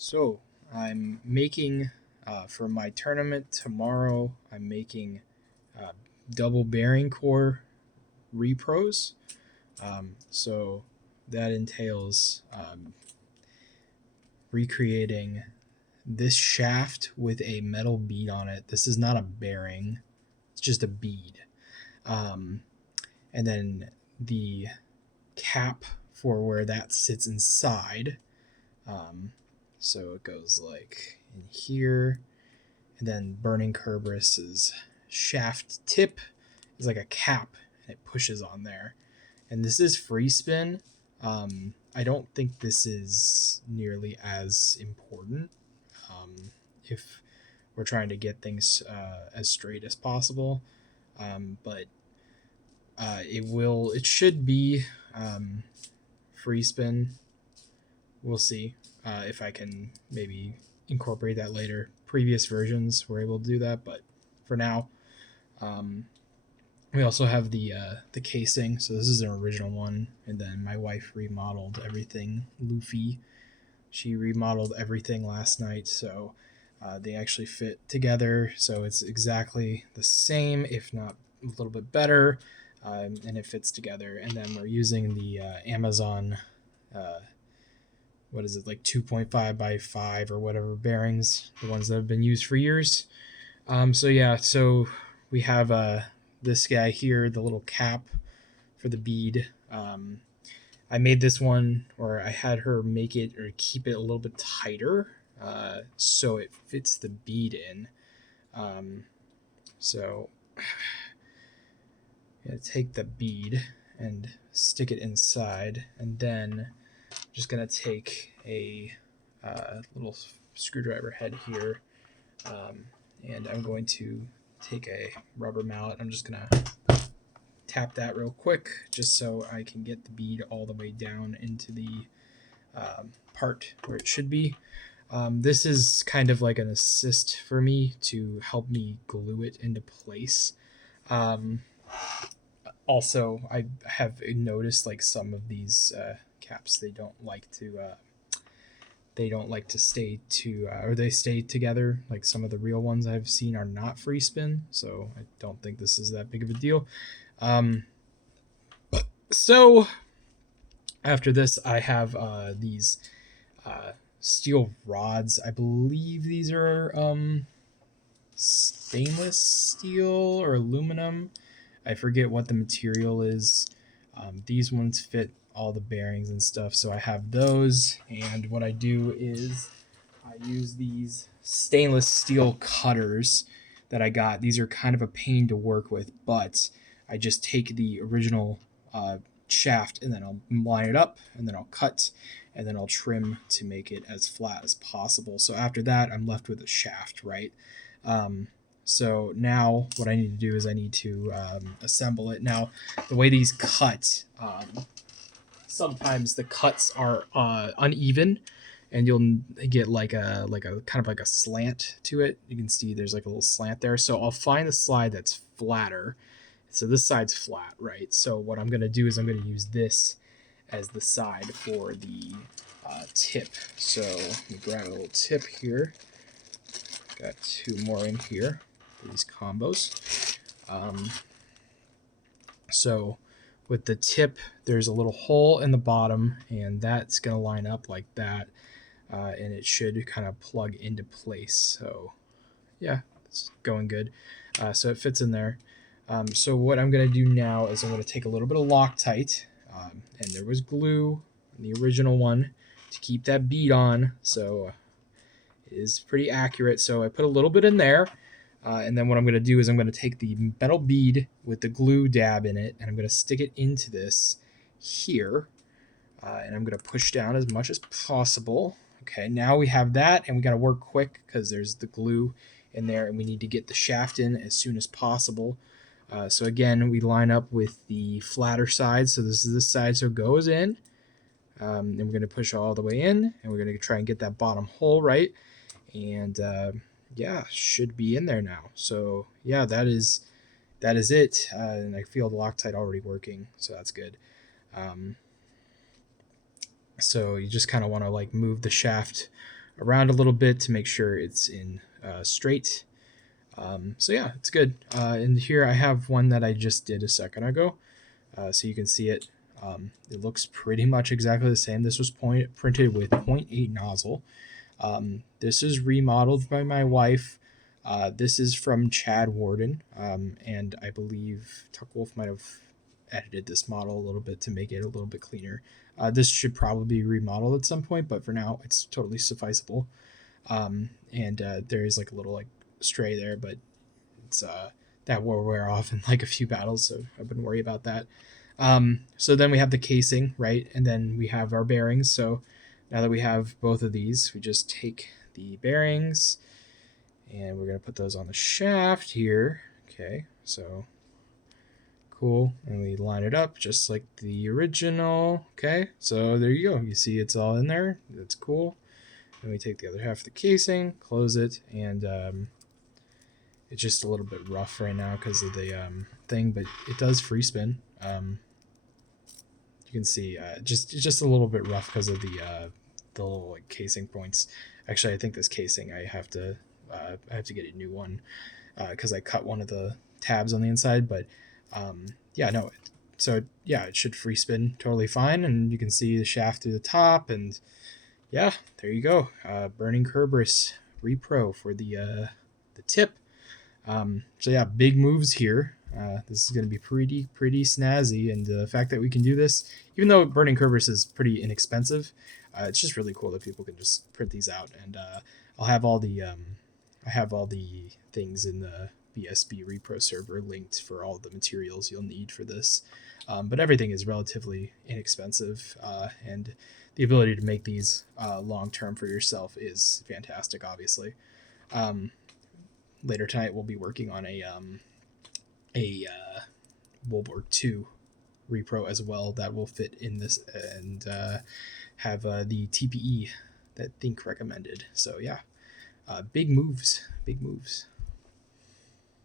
So I'm making for my tournament tomorrow. I'm making uh, double bearing core repros. So that entails recreating this shaft with a metal bead on it. This is not a bearing; it's just a bead. Um, and then the cap for where that sits inside. Um, so it goes like in here, and then burning Kerberous's shaft tip is like a cap, and it pushes on there. And this is free spin. I don't think this is nearly as important if we're trying to get things as straight as possible. But it should be free spin. We'll see if I can maybe incorporate that later. Previous versions were able to do that, but for now, um, we also have the casing. So this is an original one, and then my wife remodeled everything. Luffy, she remodeled everything last night, so they actually fit together. So it's exactly the same, if not a little bit better, and it fits together. And then we're using the Amazon. What is it, like 2.5 by 5 or whatever bearings, the ones that have been used for years. So we have this guy here, the little cap for the bead. I made this one, or I had her make it or keep it a little bit tighter so it fits the bead in. So I'm going to take the bead and stick it inside, and then I'm just going to take a little screwdriver head here, and I'm going to take a rubber mallet. I'm just going to tap that real quick just so I can get the bead all the way down into the part where it should be. This is kind of like an assist for me to help me glue it into place. Also, I have noticed like some of these caps, they don't like to stay to or they stay together. Like some of the real ones I've seen are not free spin, so I don't think this is that big of a deal. So after this, I have these steel rods. I believe these are stainless steel or aluminum. I forget what the material is. These ones fit all the bearings and stuff, so I have those. And what I do is I use these stainless steel cutters that I got. These are kind of a pain to work with, but I just take the original shaft and then I'll line it up, and then I'll cut, and then I'll trim to make it as flat as possible. So after that, I'm left with a shaft, right? So now what I need to do is I need to assemble it. Now, the way these cut, sometimes the cuts are uneven, and you'll get like a kind of like a slant to it. You can see there's like a little slant there. So I'll find the slide that's flatter. So this side's flat, right? So what I'm going to do is I'm going to use this as the side for the tip. So let me grab a little tip here. Got two more in here for these combos. So with the tip, there's a little hole in the bottom, and that's going to line up like that, and it should kind of plug into place. So yeah, it's going good. So it fits in there. So what I'm going to do now is I'm going to take a little bit of Loctite, and there was glue in the original one to keep that bead on, so it is pretty accurate. So I put a little bit in there, and then what I'm going to do is I'm going to take the metal bead with the glue dab in it, and I'm going to stick it into this here, and I'm going to push down as much as possible. Okay, now we have that, and we got to work quick because there's the glue in there, and we need to get the shaft in as soon as possible. So again, we line up with the flatter side. So this is this side, so it goes in. And we're going to push all the way in, and we're going to try and get that bottom hole right. And yeah, should be in there now. So yeah, that is it. And I feel the Loctite already working, so that's good. So you just kind of want to like move the shaft around a little bit to make sure it's in straight. So yeah, it's good. And here I have one that I just did a second ago, so you can see it. It looks pretty much exactly the same. This was printed with 0.8 nozzle. This is remodeled by my wife. This is from Chad Warden, and I believe Tuck Wolf might have edited this model a little bit to make it a little bit cleaner. This should probably be remodeled at some point, but for now it's totally sufficeable. And there is like a little like stray there, but it's that will wear off in like a few battles, so I wouldn't worry about that. So then we have the casing, right? And then we have our bearings. So now that we have both of these, we just take the bearings and we're going to put those on the shaft here. Okay, so cool. And we line it up just like the original. Okay, so there you go. You see it's all in there. That's cool. And we take the other half of the casing, close it, and it's just a little bit rough right now because of the thing, but it does free spin. You can see just a little bit rough because of the little like casing points. Actually, I think this casing I have to get a new one because I cut one of the tabs on the inside. But yeah, no. So yeah, it should free spin totally fine, and you can see the shaft through the top, and yeah, there you go. Burning Kerberous Repro for the tip. So yeah, big moves here. This is going to be pretty snazzy, and the fact that we can do this, even though Burning Kerberous is pretty inexpensive, it's just really cool that people can just print these out. And I'll have all the things in the BSB Repro server linked for all the materials you'll need for this. But everything is relatively inexpensive, and the ability to make these long term for yourself is fantastic. Obviously. Later tonight we'll be working on a Wolborg 2 repro as well that will fit in this and have the TPE that Think recommended. So yeah, big moves.